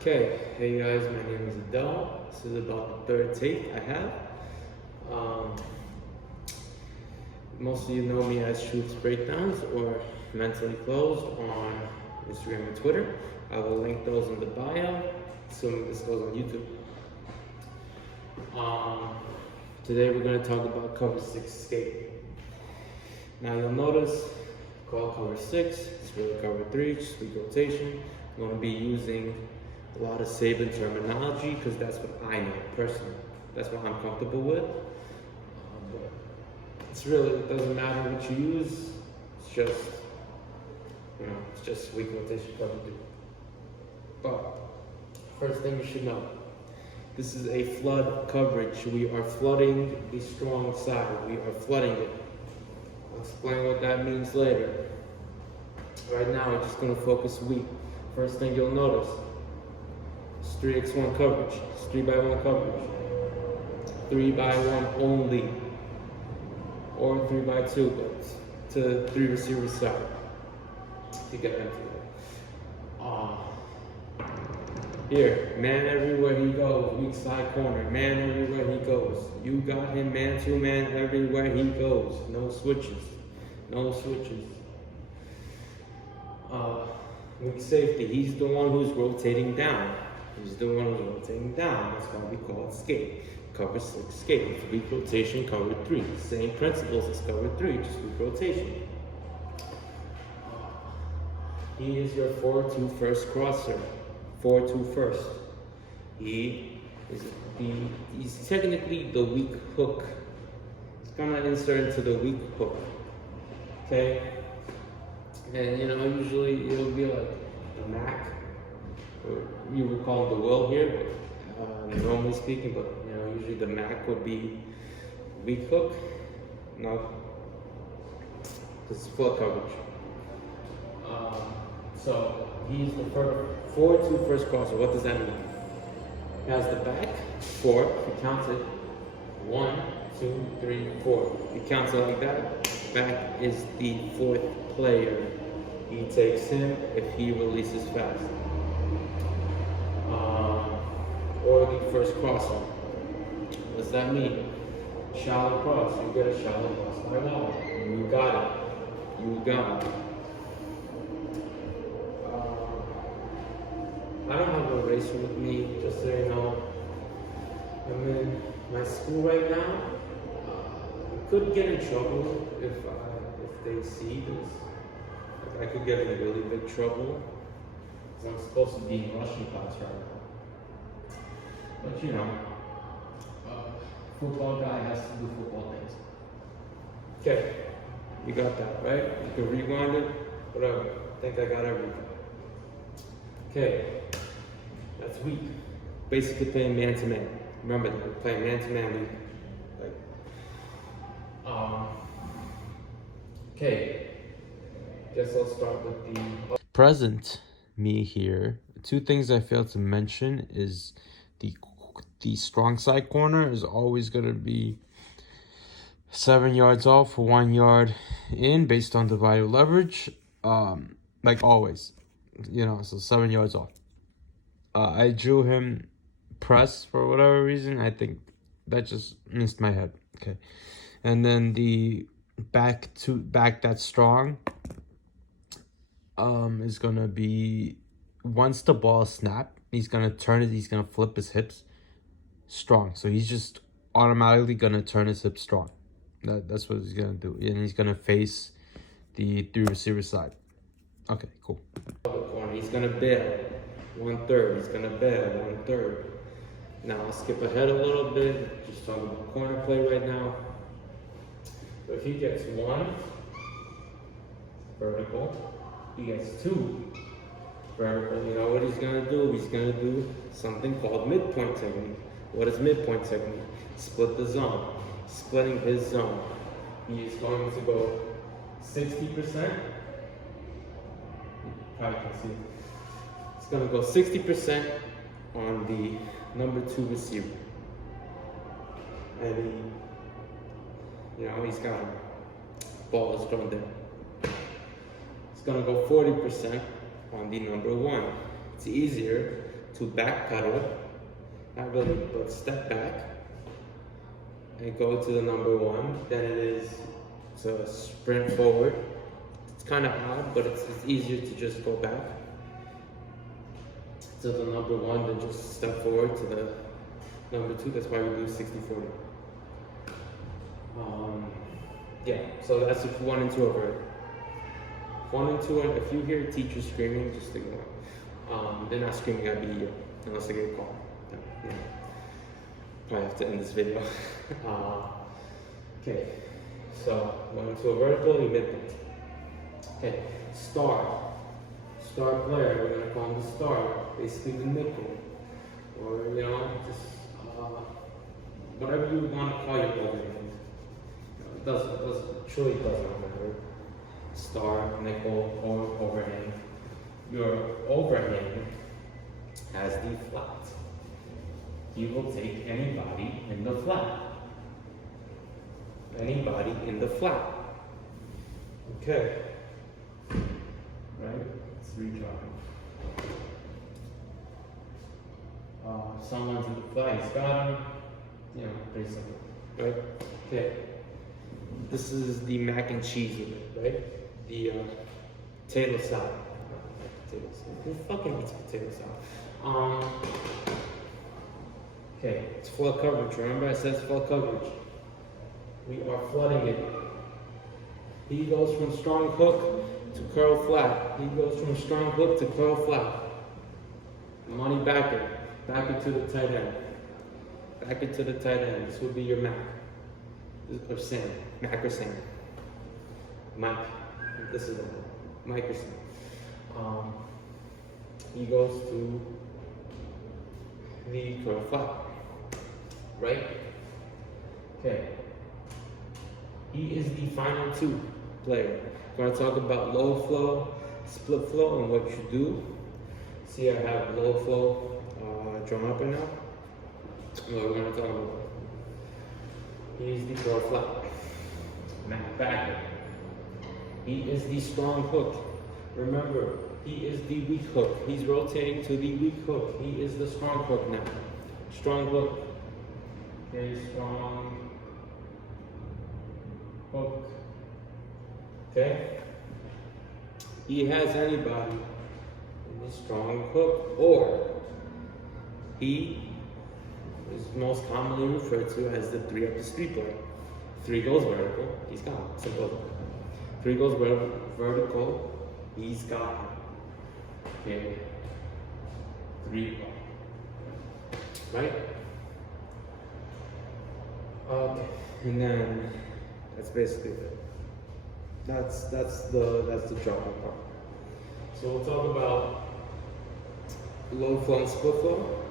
Okay, hey guys, my name is Adele. This is about the third take I have. Um, Most of you know me as Truths Breakdowns or Mentally Closed on Instagram and Twitter. I will link those in the bio, assuming this goes on YouTube. Um, Today we're going to talk about cover 6 escape. Now you'll notice, call cover 6, it's really cover 3, just weak rotation. I'm going to be using a lot of Saban terminology because that's what I know personally. That's what I'm comfortable with. But it's really, it doesn't matter what you use. It's just, it's just weak rotation cover 3. But first thing you should know, this is a flood coverage. We are flooding the strong side. We are flooding it. I'll explain what that means later. Right now, we're just going to focus weak. First thing you'll notice, it's 3x1 coverage. It's 3x1 coverage. 3x1 only. Or 3x2, but to 3 receiver side. To get into it. Here, man everywhere he goes, weak side corner, man everywhere he goes. You got him man to man everywhere he goes. No switches, no switches. Weak safety, he's the one who's rotating down. He's the one who's rotating down, that's why we call it escape. Cover 6 escape, it's weak rotation, cover 3. Same principles as cover 3, just weak rotation. He is your 4-2 first crosser. 4-2 first. He's technically the weak hook. He's gonna insert into the weak hook. Okay? And usually it'll be like the Mac, or you would call it the Will here, but normally speaking, but usually the Mac would be weak hook. No, this is full coverage. So he's the 4-2 first crosser. What does that mean? He has the back 4. If you count it, 1, 2, 3, 4. If you count it like that, back is the 4th player. He takes him if he releases fast. Or the first crosser. What does that mean? Shallow cross. You get a shallow cross by wall. You got it. You got it. I don't have a eraser with me, just so you know. I'm in my school right now. I could get in trouble if they see this. I could get in really big trouble. Because I'm supposed to be in Russian class right now. But football guy has to do football things. Okay, you got that, right? You can rewind it, whatever. I think I got everything. Okay, that's weak. Basically playing man-to-man. Remember that, we're playing man-to-man weak. Okay, guess I'll start with the present me here. Two things I failed to mention is the strong side corner is always going to be 7 yards off for 1 yard in based on divided leverage. Like always, so 7 yards off. I drew him press for whatever reason. I think that just missed my head. Okay, and then the back that's strong is gonna be, once the ball snapped, he's gonna turn it. He's gonna flip his hips strong. So he's just automatically gonna turn his hips strong. That's what he's gonna do, and he's gonna face the 3 receiver side. Okay, cool. He's gonna bail 1/3. He's gonna bail 1/3. Now I'll skip ahead a little bit. Just talking about corner play right now. So if he gets 1 vertical, he gets 2 vertical. You know what he's gonna do? He's gonna do something called midpoint technique. What is midpoint technique? Split the zone. Splitting his zone. He is going to go 60%. Probably can see. It's going to go 60% on the number 2 receiver. And he's got him. Ball is thrown down. It's going to go 40% on the number 1. It's easier to back pedal, not really, but step back and go to the number 1. Then it is to sprint forward. It's kind of odd, but it's easier to just go back to the number 1 than just step forward to the number 2. That's why we do 60-40. Yeah, so that's if 1 and 2 are vertical. 1 and 2, if you hear teachers screaming, just ignore. They're not screaming at me unless they get a call. Yeah. Probably have to end this video. Okay, so 1 and 2 are vertical, you midpoint. Okay, star player, we're gonna call him the star, basically the nickel, or just whatever you want to call your overhand. It truly doesn't matter. Star, nickel, or overhand. Your overhand has the flat. He will take anybody in the flat. Anybody in the flat. Okay. Right? Let's retry. Someone's in the flat, he's got him. Pretty simple. Right? Okay. This is the mac and cheese of it, right? The potato salad. Potato salad. Who fucking eats potato salad? Okay, it's full coverage. Remember I said it's full coverage. We are flooding it. He goes from strong hook to curl flat. He goes from strong hook to curl flat. Money backer. Backer to the tight end. Backer to the tight end. This would be your Mac. Or Sam. Mac or Sam. Mike. This is the Mike or Sam. He goes to the curl flat. Right? Okay. He is the final 2 player. We're going to talk about low flow, split flow, and what you do. See, I have low flow drawn up right now. What we're going to talk about. He's the curl flat. Mac backer. He is the strong hook. Remember, he is the weak hook. He's rotating to the weak hook. He is the strong hook now. Strong hook. Okay, strong hook. Okay? He has anybody in the strong hook, or he is most commonly referred to as the 3 up the street player. 3 goes vertical, he's got it. Simple. 3 goes vertical, he's got it. Okay? 3 up. Right? Okay. And then that's basically it. That's the dropping part. So we'll talk about low flow and split flow,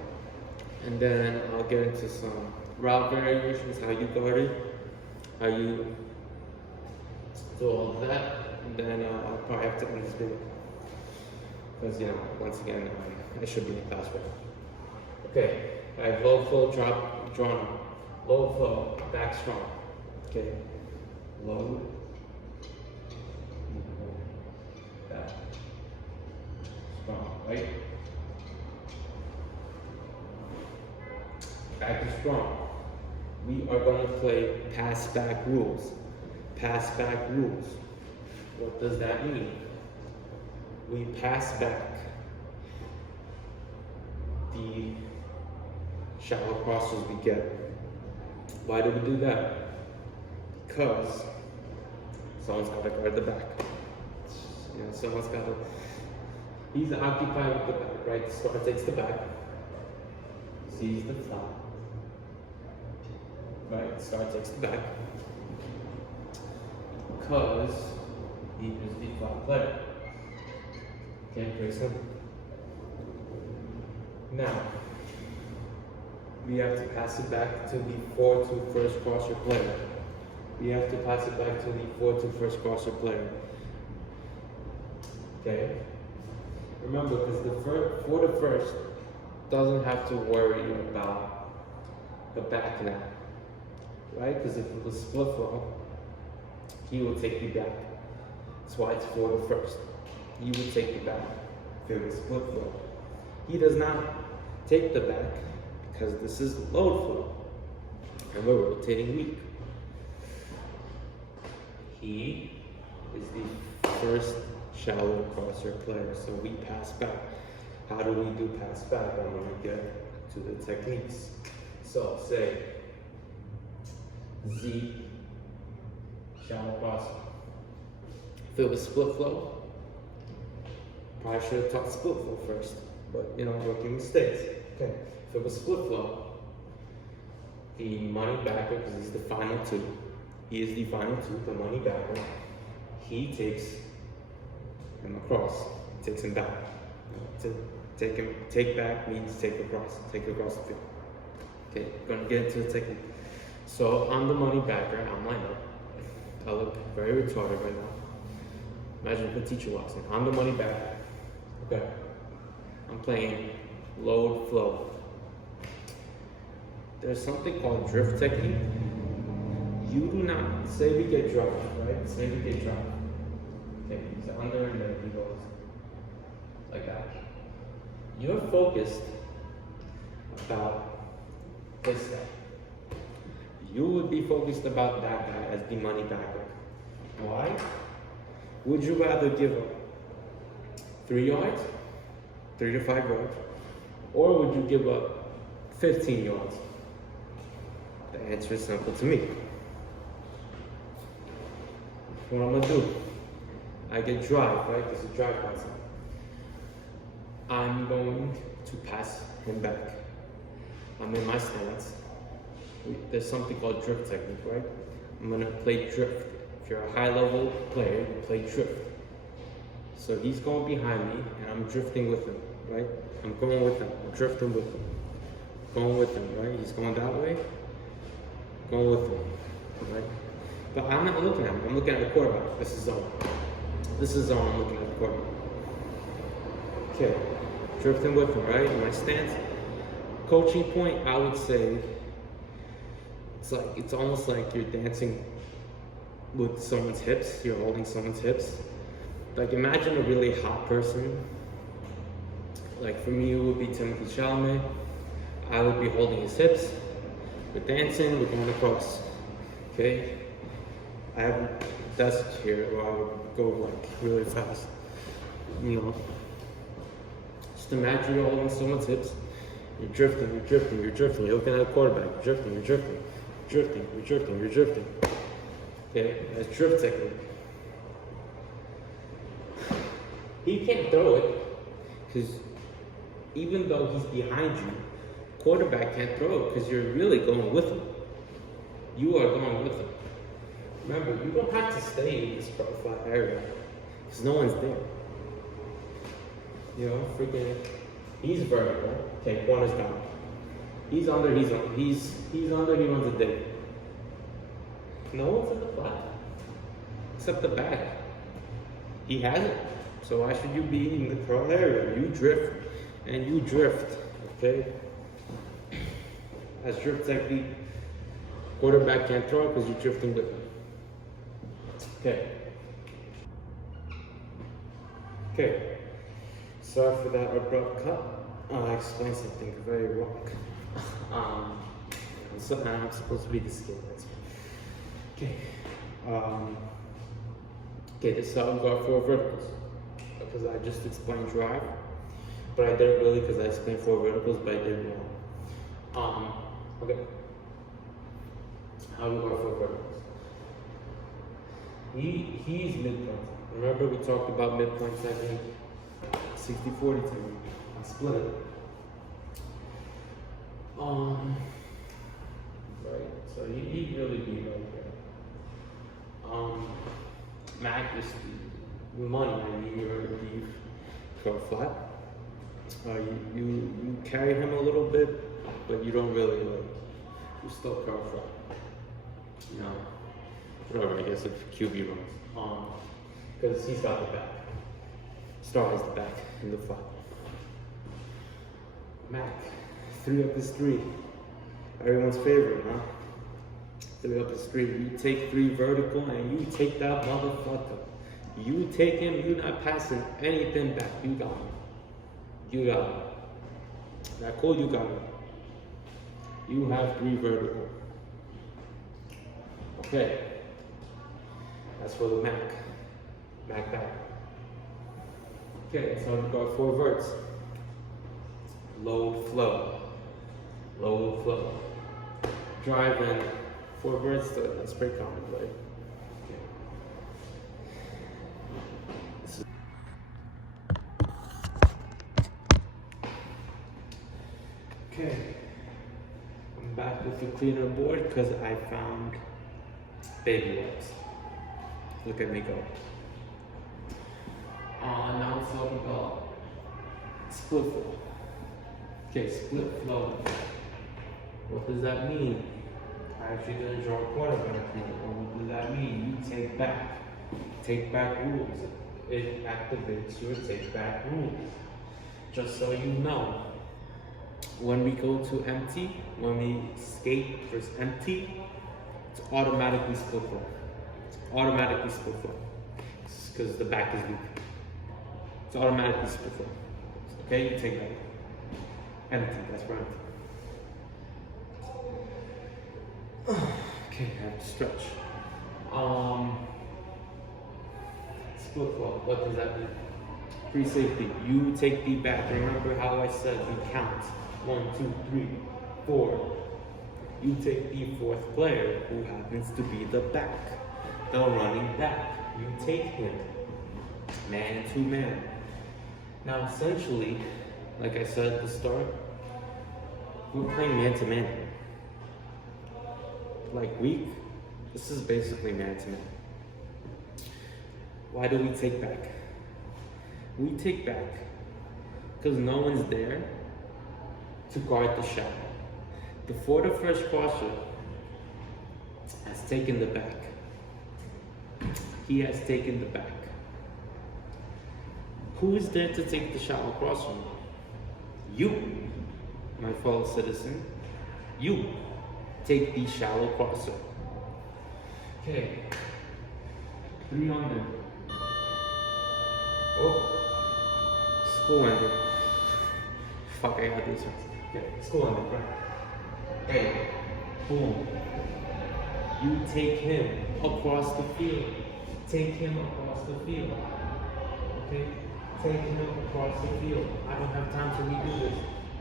and then I'll get into some route variations, how you guard it, how you do all of that, and then I'll probably have to end this video because once again it should be a fast way. Okay, I have low flow drawn up, low flow back strong. Okay, low. Back strong, right? Back is strong. We are going to play pass back rules. Pass back rules. What does that mean? We pass back the shallow crossers we get. Why do we do that? Because someone's got to guard the back. Someone's got to. He's occupied with the back, right? The star takes the back, sees the flat. Right, star takes the back because he is the flat player. Okay, very simple. Now, we have to pass it back to the 4-2 first crosser player. We have to pass it back to the 4-2 first crosser player. Okay? Remember, because the 4-2 first doesn't have to worry about the back now. Right? Because if it was split flow, he will take you back. That's why it's 4-2 first. He would take you back if it was split flow. He does not take the back because this is load flow and we're rotating weak. He is the first shallow crosser player, so we pass back. How do we do pass back when we get to the techniques? So say Z, shallow crosser. If it was split flow, probably should have taught split flow first, but rookie mistakes. Okay, if it was split flow, the money backer, because he's the final two, he is the final two, the money backer, he takes him across, takes him back. To take back means take across the field. Okay, gonna get into the technique. So I'm the money backer, I'm lined up. I look very retarded right now. Imagine if a teacher walks in. I'm the money backer. Okay. I'm playing load flow. There's something called drift technique. You do not, say we get dropped, right? Say we get dropped. Okay, he's under and then he goes like that. You're focused about this guy. You would be focused about that guy as the money backer. Why? Would you rather give up 3 yards, 3 to 5 yards, or would you give up 15 yards? The answer is simple to me. What I'm gonna do, I get drive, right? There's a drive concept. I'm going to pass him back. I'm in my stance. There's something called drift technique, right? I'm gonna play drift. If you're a high level player, you play drift. So he's going behind me and I'm drifting with him, right? I'm going with him, I'm drifting with him. Going with him, right? He's going that way, going with him, right? But I'm not looking at him, I'm looking at the quarterback. This is zone. This is zone, I'm looking at the quarterback. Okay, drifting with him, right? In my stance. Coaching point, I would say, it's almost like you're dancing with someone's hips, you're holding someone's hips. Like imagine a really hot person. Like for me, it would be Timothy Chalamet. I would be holding his hips. We're dancing, we're going across. Okay? I have a desk here where I would go like really fast. Just imagine you're holding someone's hips. You're drifting, you're drifting, you're drifting. You're looking at the quarterback. You're drifting, you're drifting, drifting, you're drifting, you're drifting. Okay, that's drift technique. He can't throw it because even though he's behind you, quarterback can't throw it because you're really going with him. You are going with him. Remember, you don't have to stay in this flat area because no one's there. Freaking, he's vertical. Okay, corner's down. He's under, he's under, he runs a dig. No one's in the flat, except the back. He has it, so why should you be in the curl area? You drift, and you drift, okay? That's drift technique. Quarterback can't throw it because you're drifting with him. Okay. Okay, sorry for that abrupt cut. I explained something very wrong. I'm supposed to be the skill expert. Okay. Okay, this is how we got 4 verticals. Because I just explained drive, but I didn't really because I explained 4 verticals, but I did wrong. Okay. How we got 4 verticals? He's midpoint. Remember we talked about midpoint technique, 60-40 technique. I split it. Right. So he'd really be right there. Mac is money. I mean, you're gonna be curl flat. You carry him a little bit, but you don't really you still curl flat. Whatever. I guess if QB runs, because he's got the back. Star has the back in the flat. Mac, 3 up is 3. Everyone's favorite, huh? 3 up is 3. You take 3 vertical and you take that motherfucker. You take him, you're not passing anything back. You got him. You got him. That cool, you got it. You have 3 vertical. Okay. That's for the Mac back. Okay, so we got 4 verts. Load flow. Load flow. Drive in 4 verts, so that's pretty common, right? Okay, I'm back with the cleaner board because I found baby wipes. Look at me go. Now let's talk about split flow. Okay, split flow. What does that mean? I actually didn't draw a quarterback here. What does that mean? You take back. Take back rules. It activates your take back rules. Just so you know. When we go to empty, when we skate versus empty, it's automatically split flow. It's automatically split flow. Because the back is weak. It's automatically split flow. Okay, you take that. Empty, that's for empty. Okay, I have to stretch. Split flow, what does that mean? Free safety, you take the back. Remember how I said you count. 1, 2, 3, 4. You take the 4th player who happens to be the back, the running back. You take him, man to man. Now essentially, like I said at the start, we're playing man to man. Like weak, this is basically man to man. Why do we take back? We take back because no one's there to guard the shot. The Florida Fresh crosser has taken the back. He has taken the back. Who is there to take the shallow crosser? You, my fellow citizen. You take the shallow crosser. Okay. 3 under. Oh. School under. Fuck, I got this one. Okay, school under, right? Hey, boom. You take him across the field. Take him across the field. Okay? Take him across the field. I don't have time to redo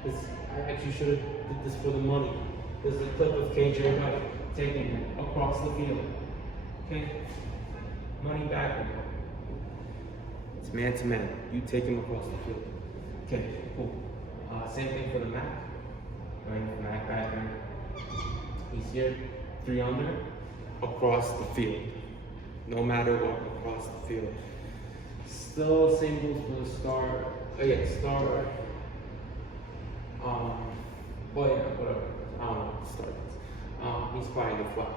this. I actually should have did this for the money. This is a clip of KJ Wright taking him across the field. Okay? Money back. It's man to man. You take him across the field. Okay, cool. Same thing for the Mac. Right? Mac back there. He's here. 3 under. Across the field. No matter what, across the field. Still same goes for the star. Oh yeah, star. Well yeah, whatever. I don't know what the star is. He's flying the flat.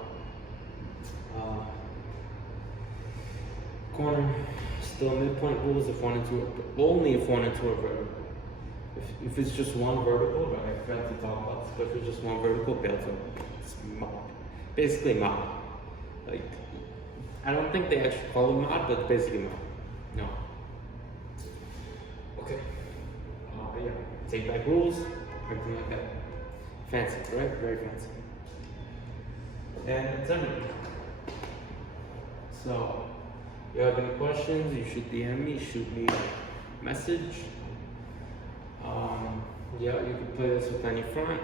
Corner, still midpoint rules if 1 and 2 only if 1 and 2 are vertical. If it's just one vertical, right, I forgot to talk about this, but if it's just one vertical, it's mod. Basically mod. Like, I don't think they actually call it mod, but it's basically mod. No. Okay. Yeah. Take back rules, everything like that. Fancy, right? Very fancy. And it's everything. So, if you have any questions, you should DM me, shoot me a message. Yeah, you can play this with any front.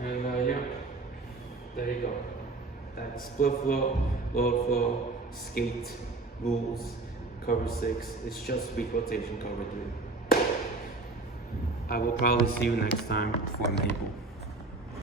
And yeah, there you go. That's split flow, load flow, skate, rules, cover 6. It's just weak rotation, cover 3. I will probably see you next time for Maple.